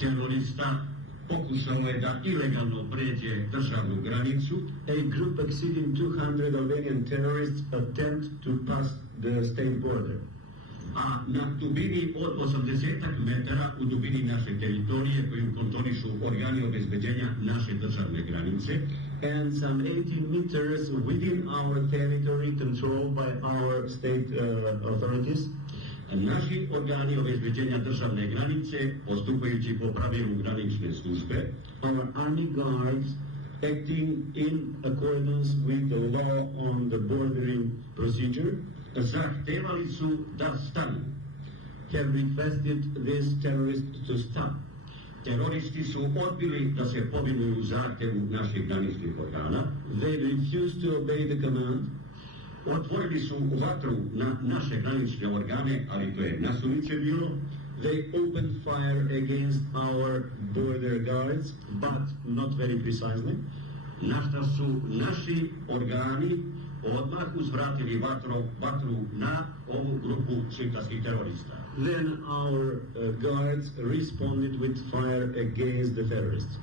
terorista pokušalo je da ilegalno pređe državnu granicu. A group exceeding 200 Albanian terrorists attempt to pass the state border. A na dubini od 80 metara u dubini naše teritorije koju kontrolišu organi obezbeđenja naše državne granice, and some 18 meters within our territory controlled by our state authorities, naši organi obezbeđenja državne granice, postupajući po pravilu granične službe, our army guards acting in accordance with the law on the bordering procedure, zahtevali su da stanu. Have requested these terrorists to stop. Teroristi su odbili da se povinuju zahtevu naših graničnih organa. They refused to obey the command. Otvorili su vatru na naše granične organe, ali to je nasumice bilo. They opened fire against our border guards, but not very precisely. Na šta su naši organi odmah uzvratili vatru na ovu grupu šiptarskih terorista. Then our guards responded with fire against the terrorists.